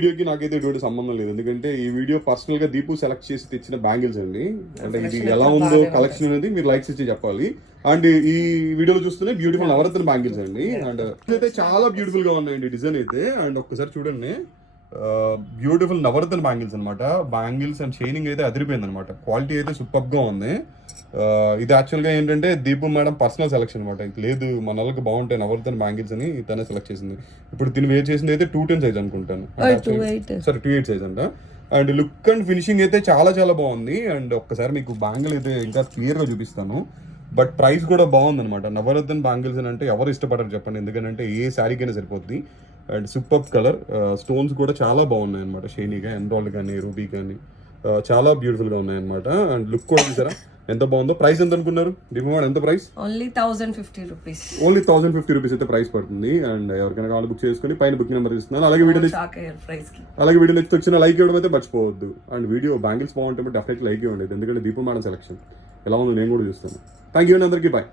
వీడియోకి నాకైతే ఎటువంటి సంబంధం లేదు, ఎందుకంటే ఈ వీడియో పర్సనల్ గా దీపు సెలెక్ట్ చేసి తెచ్చిన బ్యాంగిల్స్ అండి. అంటే ఇది ఎలా ఉందో కలెక్షన్ అనేది మీరు లైక్స్ ఇచ్చి చెప్పాలి. అండ్ ఈ వీడియోలో చూస్తూనే బ్యూటిఫుల్ నవరత్న బ్యాంగిల్స్ అండి. అండ్ అయితే చాలా బ్యూటిఫుల్ గా ఉన్నాయండి డిజైన్ అయితే. అండ్ ఒక్కసారి చూడండి, బ్యూటిఫుల్ నవరత్న బ్యాంగిల్స్ అనమాట. బ్యాంగిల్స్ అండ్ షైనింగ్ అయితే అదిరిపోయింది అనమాట. క్వాలిటీ అయితే సూపర్ గా ఉంది. ఇది యాక్చువల్గా ఏంటంటే దీపు మేడం పర్సనల్ సెలెక్షన్ అనమాట. లేదు మన వాళ్ళకి బాగుంటాయి నవరత్న బ్యాంగిల్స్ అని తనే సెలెక్ట్ చేసింది. ఇప్పుడు తిని వేర్ చేసింది అయితే 210 సైజ్ అనుకుంటాను, సరే 28 సైజ్ అంట. అండ్ లుక్ అండ్ ఫినిషింగ్ అయితే చాలా చాలా బాగుంది. అండ్ ఒక్కసారి మీకు బ్యాంగిల్ అయితే ఇంకా క్లియర్ గా చూపిస్తాను. బట్ ప్రైస్ కూడా బాగుంది అనమాట. నవరత్న బ్యాంగిల్స్ అంటే ఎవరు ఇష్టపడరు చెప్పండి, ఎందుకంటే ఏ శారీకైనా సరిపోద్ది. అండ్ సూపర్ కలర్, స్టోన్స్ కూడా చాలా బాగున్నాయి అనమాట. షైనీగా ఎన్రాల్డ్ కానీ రూబీ కానీ చాలా బ్యూటిఫుల్ గా ఉన్నాయి అనమాట. అండ్ లుక్ కూడా చూసారా ఎంత బాగుందో. ప్రైస్ ఎంత అనుకున్నారు దీపం? ఎంత price? Only 1050 rupees. Only 1050 rupees అయితే ప్రైస్ పడుతుంది. అండ్ ఎవరికైనా కావాలి బుక్ చేసుకుని పైన బుక్ నెంబర్ ఇస్తున్నాను. అలాగే వీడియో నెక్స్ట్ వచ్చిన లైక్ ఇవ్వడం అయితే మర్చిపోవద్దు. అండ్ వీడియో బ్యాంగిల్స్ బాగుంటే డెఫినెట్లీ లైక్ ఇవ్వండి, ఎందుకంటే దీపం మేడం సెలెక్షన్ ఎలా ఉందో నేను కూడా చూస్తాను. థ్యాంక్ యూ అండి, అందరికీ బాయ్.